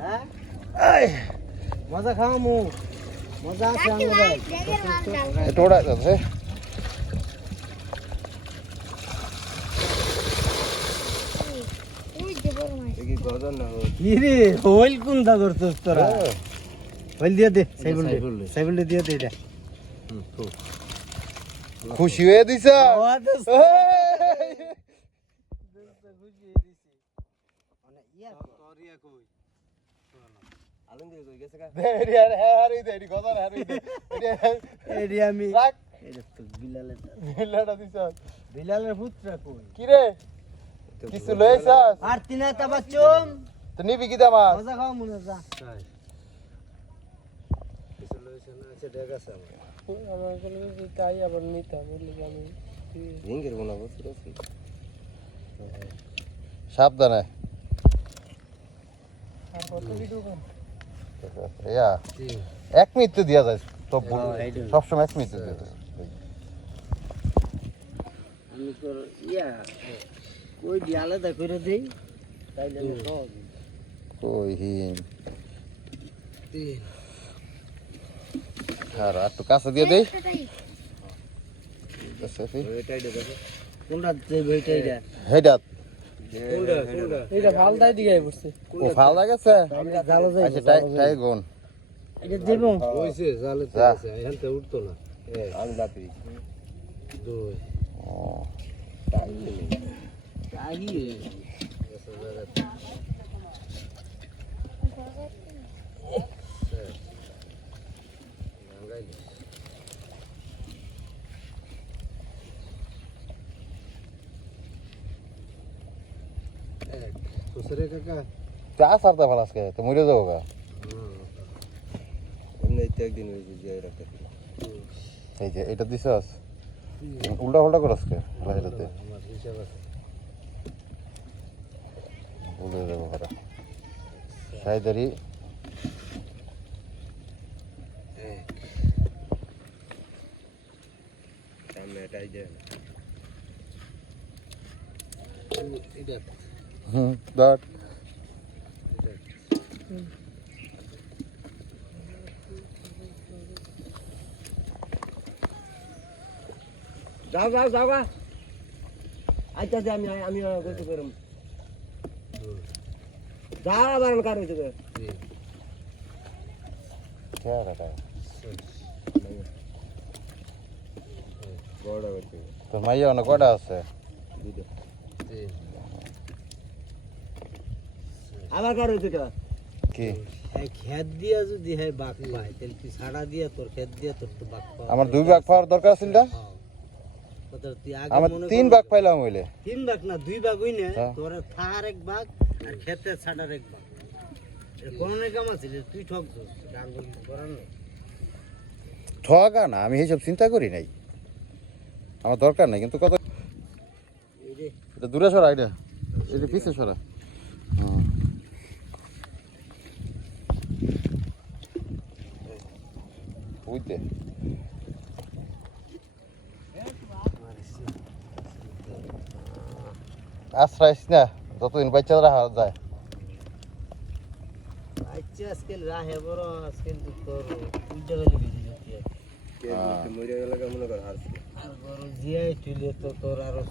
হ্যাঁ মজা খাওয়ামু মজা আছে আমাদের এটা ওড়া যাচ্ছে কি রে হইল কোন দা করছস তোরা হইল দিয়ে দে সাইবল দিয়ে দে এটা খুশি হয়ে দিছা বিলালের পুত্র কই কিরে কিছু লইছাস আর তিনা তাবাচ্চুম তো নিবি কি দামা মজা খাও মনে যা কিছু লইছে না আছে দেখা আছে আমার কাছে তাই আবার নিতাম বলি আমি ভিঙ্গের বানাবো সাবধানে আর কত ভিডিও কম ইয়া 1 মিনিট তো দিয়া যায় সব সবসময় 1 মিনিট দিয়া যায় আমি তোর ইয়া কই দি আলাদা করে দেই তাইলে আমি খাওয়া কই হিম আর একটু কাছে দিয়ে দেই এটাই দেখা কোনটা দেই বইটা এটা হেডা এইটা ভাল দাই দিকে বসছে ও ফাল লাগেছে জালো যাই আচ্ছা টাই গুন এটা দেবো হইছে জালে তো আছে এখানতে উঠতো না আমি লাপি দুই ও তাই খুশরে কাকা চা সারতে ভালো আজকে তো মরে যাবো গা এমনি একদিন হয়েছে যে রাখতে এই যে এটা দিছস উল্টা উল্টা করে আজকে লাইরাতে আমার হিসাব আছে বলে দেবো ভাড়া সাইদারি সামনে এটাই যে এটা দট যাও যাও যাও গা আচ্ছা যে আমি করতে পারম যা আবার কার হইতে পারে বড় করতে তো মাইয়া অনেক কটা আছে আবার কার হইতে পারে কি খেত দিয়া যদি হয় বাঘ পায় তাহলে তুই ছাড়া দিয়া তোর খেত দিয়া তোর তো বাঘ পাওয়া আমার 2 ভাগ পাওয়ার দরকার ছিল না তুই আগে আমার মনে 3 ভাগ পাইলাম হইলে 3 ভাগ না 2 ভাগ হই না হ্যাঁ। তোর থার এক ভাগ আর খেতে ছাড়ার এক ভাগ কোন কাম আছে তুই ঠকছিস ডাঙ্গল করার না ঠগা না আমি এইসব চিন্তা করি নাই আমার দরকার নাই কিন্তু কত এটা দূরে সরা এটা এটা পিছে সরা বুঝতে আশ্রাইস না যতদিন বাচ্চা রাখা যায় আচ্ছা আজকে রাহে বড় আজকে তোর উল্টা গেলে বেশি যাচ্ছে মরে গেলে মনে কর হারছে আর বড় জিয়াই তুলে তো তোর আরো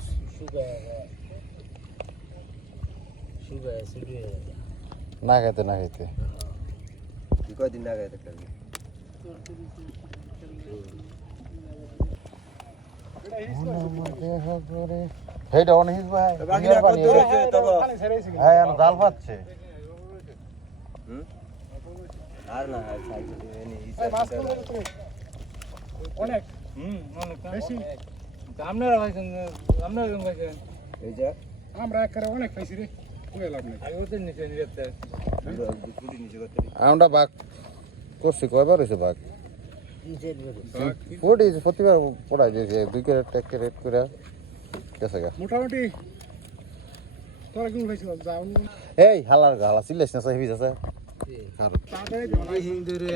শুকায় শুকিয়ে যাবে না খাইতে না খাইতে কি কয়দিন না গাইতে পারবি হেইটা অনেক হিস ভাই হ্যাঁ জাল পাচ্ছে আর না অনেক অনেক বেশি আপনারা ভাইছেন আপনারা কেমন ভাইছেন এই যে আমরা একবারে অনেক পাইছি রে খুবই লাভ নেই আমি ওদের নিচে নিতে ফুটি নিচে করতে আমরা বাঘ করছি কয়বার হয়েছে বাঘ ফুটি প্রতিবার পড়াই দিয়েছে 2 ক্যারেট 1 ক্যারেট করে গেছে গা মোটামুটি তোরা কেমন পাইছিস যাও এই হালার গালা চিল্লাইছ না সাহেব আছে তাড়াতাড়ি হিন্দুরে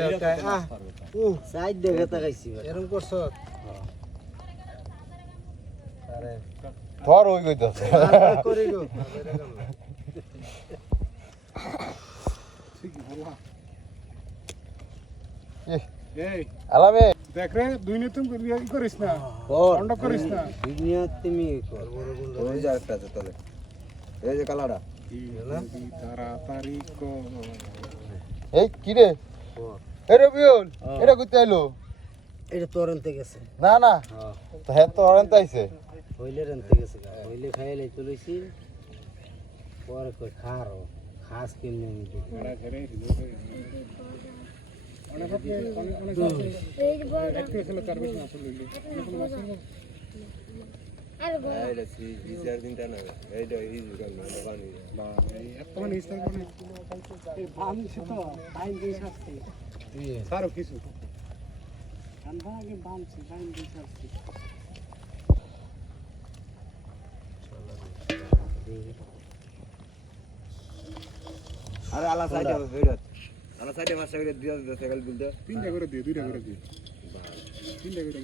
সাইড দেখে তাকাইছি এরকম করছ ধর ওই কইতাছে করি গো ঠিক ভালো এহ, এই আলামে দেখ রে দুই নিয়ে তুমি করিস না কন্ড করিস না দুনিয়া তুমি কর ওই যে একটা আছে তলে এই যে কালাটা তাড়াতাড়ি কর এই কি রে এ রবিউল এটা কইতে আইলো এটা তোর আনতে গেছে না না তো হ্যাঁ তো অরেন্ট আইছে হইলে আনতে গেছে হইলে খাইলে চলেছি পরে কই খারো খাস কিনে আমি দিই অনেক রে অনেক একটু খেলে চার বেশি মাছ লইলি এইটা সিজার দিনটা না এইটা ইজ গান না বানি বা এই এত মানে ইস্তার মানে এই বানছি তো টাইম দিয়ে আসছে সারো কিছু আমরা আগে বানছি টাইম দিয়ে আসছে আরে আলা সাইডে বেরত আলা সাইডে মাছ সাইডে দিয়া দিতে সাইকেল বিলতে তিনটা করে দিয়ে দুইটা করে দিয়ে তিনটা করে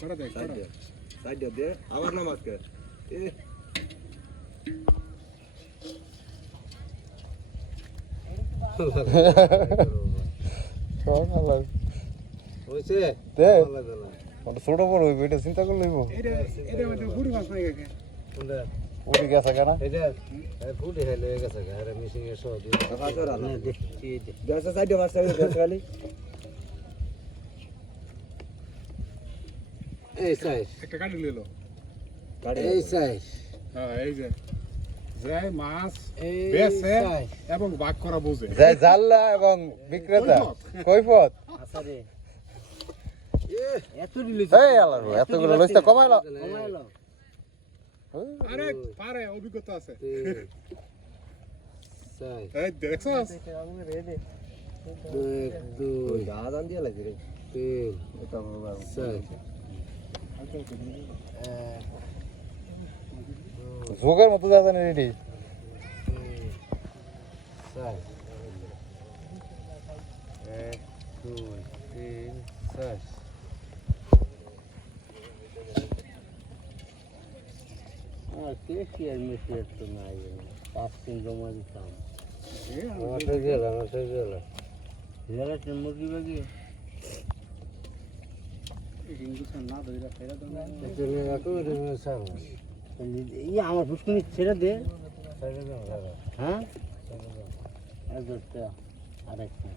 করা দেখ করা সাইডে সাইডে দে আবার না মাছ কে এ সব আলাম হইছে দে ভালো না ওটা ছোট বড় হইব এটা চিন্তা করে লইব এটা এটা মধ্যে বুড়ি মাছ নাই গে কোনটা উঠে গেছে কেন এটা ফুটে হেলে গেছে আরে মিশিং এর সহ দিই কাছরা না দেখি দেশে সাইডে মাছ সাইডে দেশে খালি এই সাইজ একটা কাটি লইলো কাটে এই সাইজ হ্যাঁ এই যে যাই মাছ এই বেছে সাইজ এবং ভাগ করা বোঝে যাই জাল্লা এবং বিক্রেতা কৈফত আচ্ছা রে এত দিলি এই আলার এতগুলো লইতে কমাইলো কমাইলো আরে পারে অভিজ্ঞতা আছে সাইজ এই দেখছস এক দুই আজান দিয়া লাগি রে তিন এটা বাবা সাইজ যোগের মতো যা জানি রেডি সাইজ এক দুই তিন সাইজ আর মেশিয়ার তো নাই 5 জমা দিতাম আমার গেল জেলাটা মুরগি বাগি হিন্দুস্তান না ধইরা ফেরা দাও আমার ফুসকুনি ছেড়ে দে হ্যাঁ আরেকটা